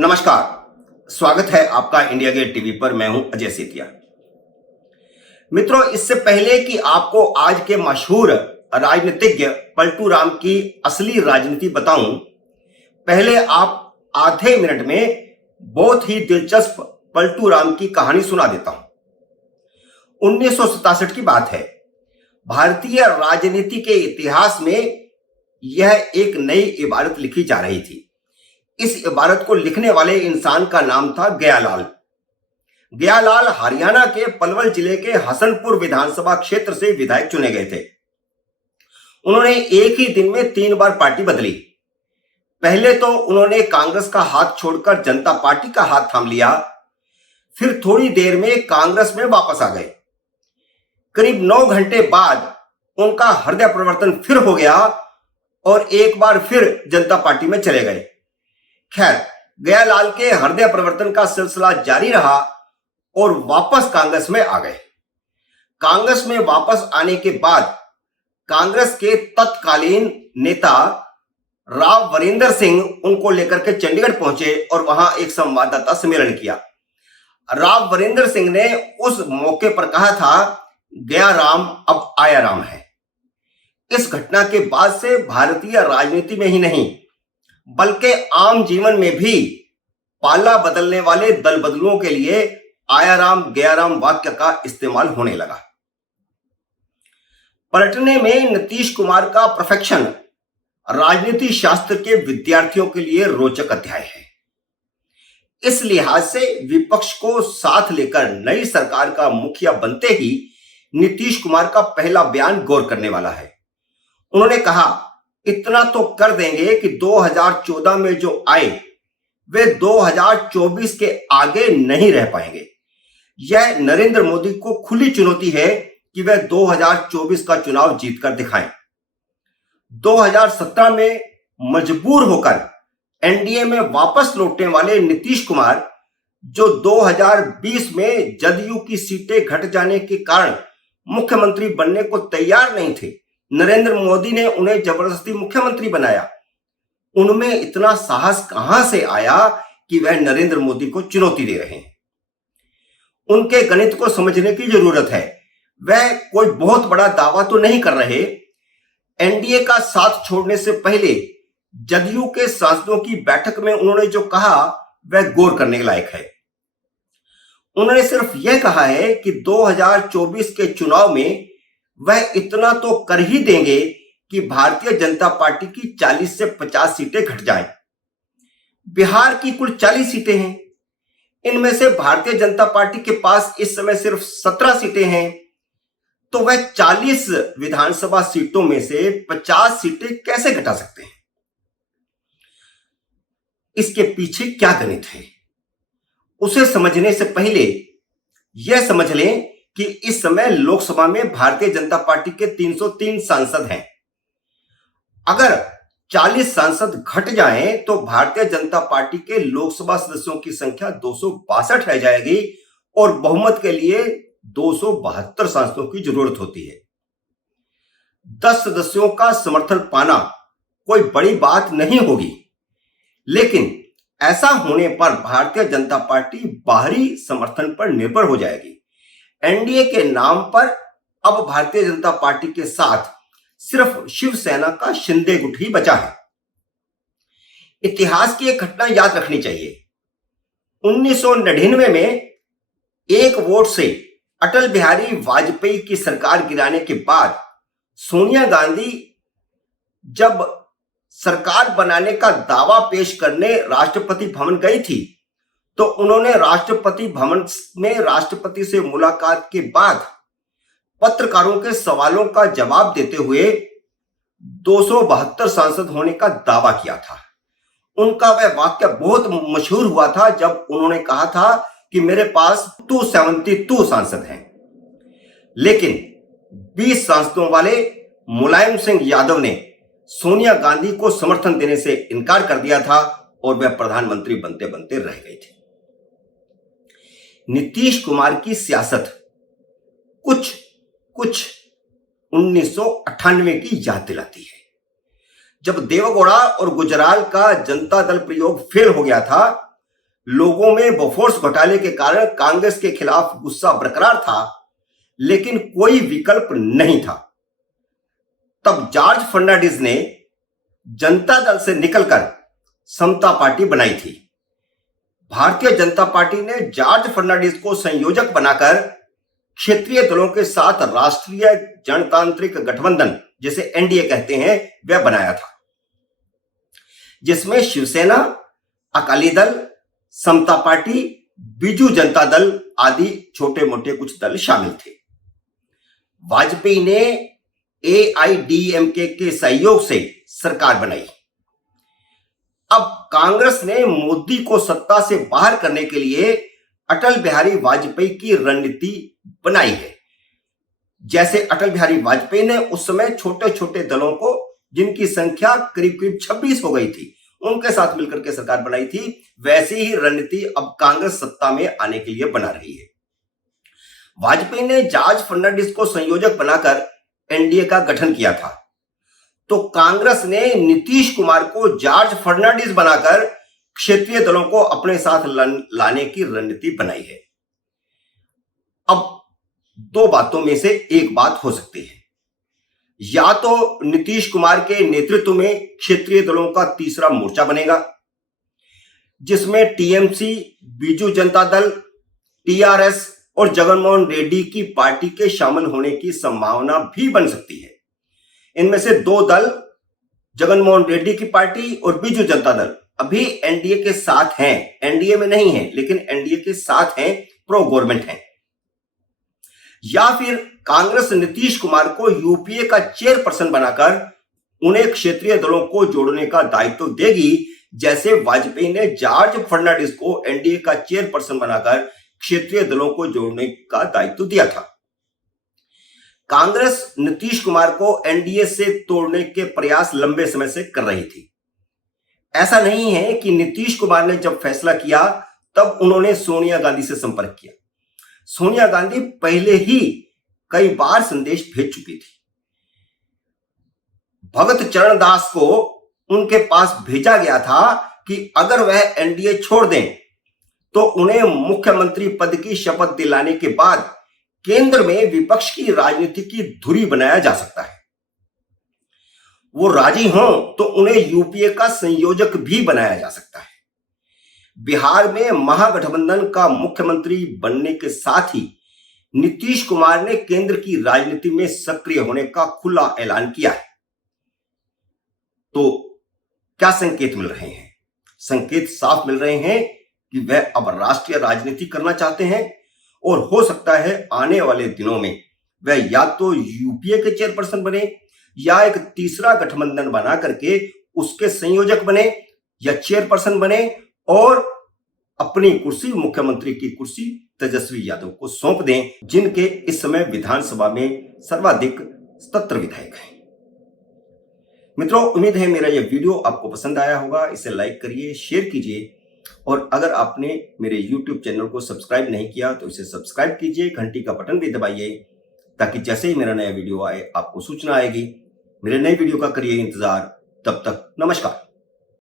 नमस्कार, स्वागत है आपका इंडिया गेट टीवी पर। मैं हूं अजय सेतिया। मित्रों, इससे पहले कि आपको आज के मशहूर राजनीतिज्ञ पलटू राम की असली राजनीति बताऊं, पहले आप आधे मिनट में बहुत ही दिलचस्प पलटू राम की कहानी सुना देता हूं। 1967 की बात है। भारतीय राजनीति के इतिहास में यह एक नई इबारत लिखी जा रही थी। इस इबारत को लिखने वाले इंसान का नाम था गयालाल। गयालाल हरियाणा के पलवल जिले के हसनपुर विधानसभा क्षेत्र से विधायक चुने गए थे। उन्होंने एक ही दिन में 3 बार पार्टी बदली। पहले तो उन्होंने कांग्रेस का हाथ छोड़कर जनता पार्टी का हाथ थाम लिया, फिर थोड़ी देर में कांग्रेस में वापस आ गए। करीब 9 घंटे बाद उनका हृदय परिवर्तन फिर हो गया और एक बार फिर जनता पार्टी में चले गए। खैर, गयालाल के हृदय परिवर्तन का सिलसिला जारी रहा और वापस कांग्रेस में आ गए। कांग्रेस में वापस आने के बाद कांग्रेस के तत्कालीन नेता राव वरिंदर सिंह उनको लेकर के चंडीगढ़ पहुंचे और वहां एक संवाददाता सम्मेलन किया। राव वरिंदर सिंह ने उस मौके पर कहा था, गया राम अब आया राम है। इस घटना के बाद से भारतीय राजनीति में ही नहीं बल्कि आम जीवन में भी पाला बदलने वाले दल बदलुओं के लिए आया राम गया राम वाक्य का इस्तेमाल होने लगा। पलटने में नीतीश कुमार का परफेक्शन राजनीति शास्त्र के विद्यार्थियों के लिए रोचक अध्याय है। इस लिहाज से विपक्ष को साथ लेकर नई सरकार का मुखिया बनते ही नीतीश कुमार का पहला बयान गौर करने वाला है। उन्होंने कहा, इतना तो कर देंगे कि 2014 में जो आए वे 2024 के आगे नहीं रह पाएंगे। यह नरेंद्र मोदी को खुली चुनौती है कि वह 2024 का चुनाव जीतकर दिखाएं। 2017 में मजबूर होकर एनडीए में वापस लौटने वाले नीतीश कुमार, जो 2020 में जदयू की सीटें घट जाने के कारण मुख्यमंत्री बनने को तैयार नहीं थे, नरेंद्र मोदी ने उन्हें जबरदस्ती मुख्यमंत्री बनाया। उनमें इतना साहस कहां से आया कि वह नरेंद्र मोदी को चुनौती दे रहे हैं। उनके गणित को समझने की जरूरत है। वह कोई बहुत बड़ा दावा तो नहीं कर रहे। एनडीए का साथ छोड़ने से पहले जदयू के सांसदों की बैठक में उन्होंने जो कहा वह गौर करने के लायक है। उन्होंने सिर्फ यह कहा है कि 2024 के चुनाव में वह इतना तो कर ही देंगे कि भारतीय जनता पार्टी की 40 से 50 सीटें घट जाएं। बिहार की कुल 40 सीटें हैं। इनमें से भारतीय जनता पार्टी के पास इस समय सिर्फ 17 सीटें हैं, तो वह 40 विधानसभा सीटों में से 50 सीटें कैसे घटा सकते हैं? इसके पीछे क्या गणित है, उसे समझने से पहले यह समझ लें कि इस समय लोकसभा में भारतीय जनता पार्टी के 303 सांसद हैं। अगर 40 सांसद घट जाएं तो भारतीय जनता पार्टी के लोकसभा सदस्यों की संख्या 262 रह जाएगी और बहुमत के लिए 272 सांसदों की जरूरत होती है। 10 सदस्यों का समर्थन पाना कोई बड़ी बात नहीं होगी, लेकिन ऐसा होने पर भारतीय जनता पार्टी बाहरी समर्थन पर निर्भर हो जाएगी। एनडीए के नाम पर अब भारतीय जनता पार्टी के साथ सिर्फ शिवसेना का शिंदे गुट ही बचा है। इतिहास की एक घटना याद रखनी चाहिए। 1999 में 1 वोट से अटल बिहारी वाजपेयी की सरकार गिराने के बाद सोनिया गांधी जब सरकार बनाने का दावा पेश करने राष्ट्रपति भवन गई थी, तो उन्होंने राष्ट्रपति भवन में राष्ट्रपति से मुलाकात के बाद पत्रकारों के सवालों का जवाब देते हुए 272 सांसद होने का दावा किया था। उनका वह वाक्य बहुत मशहूर हुआ था जब उन्होंने कहा था कि मेरे पास 272 सांसद हैं। लेकिन 20 सांसदों वाले मुलायम सिंह यादव ने सोनिया गांधी को समर्थन देने से इनकार कर दिया था और वह प्रधानमंत्री बनते बनते रह गए थे। नीतीश कुमार की सियासत कुछ 1998 की याद दिलाती है, जब देवगौड़ा और गुजराल का जनता दल प्रयोग फेल हो गया था। लोगों में बोफोर्स घोटाले के कारण कांग्रेस के खिलाफ गुस्सा बरकरार था, लेकिन कोई विकल्प नहीं था। तब जॉर्ज फर्नांडिस ने जनता दल से निकलकर समता पार्टी बनाई थी। भारतीय जनता पार्टी ने जॉर्ज फर्नांडिस को संयोजक बनाकर क्षेत्रीय दलों के साथ राष्ट्रीय जनतांत्रिक गठबंधन, जिसे एनडीए कहते हैं, वह बनाया था, जिसमें शिवसेना, अकाली दल, समता पार्टी, बीजू जनता दल आदि छोटे मोटे कुछ दल शामिल थे। वाजपेयी ने एआईडीएमके के सहयोग से सरकार बनाई। अब कांग्रेस ने मोदी को सत्ता से बाहर करने के लिए अटल बिहारी वाजपेयी की रणनीति बनाई है। जैसे अटल बिहारी वाजपेयी ने उस समय छोटे छोटे दलों को, जिनकी संख्या करीब करीब 26 हो गई थी, उनके साथ मिलकर के सरकार बनाई थी, वैसी ही रणनीति अब कांग्रेस सत्ता में आने के लिए बना रही है। वाजपेयी ने जॉर्ज फर्नांडिस को संयोजक बनाकर एनडीए का गठन किया था, तो कांग्रेस ने नीतीश कुमार को जॉर्ज फर्नांडिस बनाकर क्षेत्रीय दलों को अपने साथ लाने की रणनीति बनाई है। अब दो बातों में से एक बात हो सकती है, या तो नीतीश कुमार के नेतृत्व में क्षेत्रीय दलों का तीसरा मोर्चा बनेगा, जिसमें टीएमसी, बीजू जनता दल, टीआरएस और जगनमोहन रेड्डी की पार्टी के शामिल होने की संभावना भी बन सकती है। इनमें से दो दल, जगनमोहन रेड्डी की पार्टी और बीजू जनता दल, अभी एनडीए के साथ हैं, एनडीए में नहीं है लेकिन एनडीए के साथ हैं, प्रो गवर्नमेंट हैं। या फिर कांग्रेस नीतीश कुमार को यूपीए का चेयरपर्सन बनाकर उन्हें क्षेत्रीय दलों को जोड़ने का दायित्व देगी, जैसे वाजपेयी ने जॉर्ज फर्नांडिस को एनडीए का चेयरपर्सन बनाकर क्षेत्रीय दलों को जोड़ने का दायित्व दिया था। कांग्रेस नीतीश कुमार को एनडीए से तोड़ने के प्रयास लंबे समय से कर रही थी। ऐसा नहीं है कि नीतीश कुमार ने जब फैसला किया तब उन्होंने सोनिया गांधी से संपर्क किया। सोनिया गांधी पहले ही कई बार संदेश भेज चुकी थी। भगत चरण दास को उनके पास भेजा गया था कि अगर वह एनडीए छोड़ दें तो उन्हें मुख्यमंत्री पद की शपथ दिलाने के बाद केंद्र में विपक्ष की राजनीति की धुरी बनाया जा सकता है। वो राजी हों तो उन्हें यूपीए का संयोजक भी बनाया जा सकता है। बिहार में महागठबंधन का मुख्यमंत्री बनने के साथ ही नीतीश कुमार ने केंद्र की राजनीति में सक्रिय होने का खुला ऐलान किया है। तो क्या संकेत मिल रहे हैं? संकेत साफ मिल रहे हैं कि वह अब राष्ट्रीय राजनीति करना चाहते हैं और हो सकता है आने वाले दिनों में वह या तो यूपीए के चेयरपर्सन बने या एक तीसरा गठबंधन बना करके उसके संयोजक बने या चेयरपर्सन बने और अपनी कुर्सी, मुख्यमंत्री की कुर्सी तेजस्वी यादव को सौंप दें, जिनके इस समय विधानसभा में सर्वाधिक 77 विधायक हैं। मित्रों, उम्मीद है मेरा यह वीडियो आपको पसंद आया होगा। इसे लाइक करिए, शेयर कीजिए और अगर आपने मेरे YouTube चैनल को सब्सक्राइब नहीं किया तो इसे सब्सक्राइब कीजिए, घंटी का बटन भी दबाइए ताकि जैसे ही मेरा नया वीडियो आए आपको सूचना आएगी। मेरे नए वीडियो का करिए इंतजार। तब तक नमस्कार।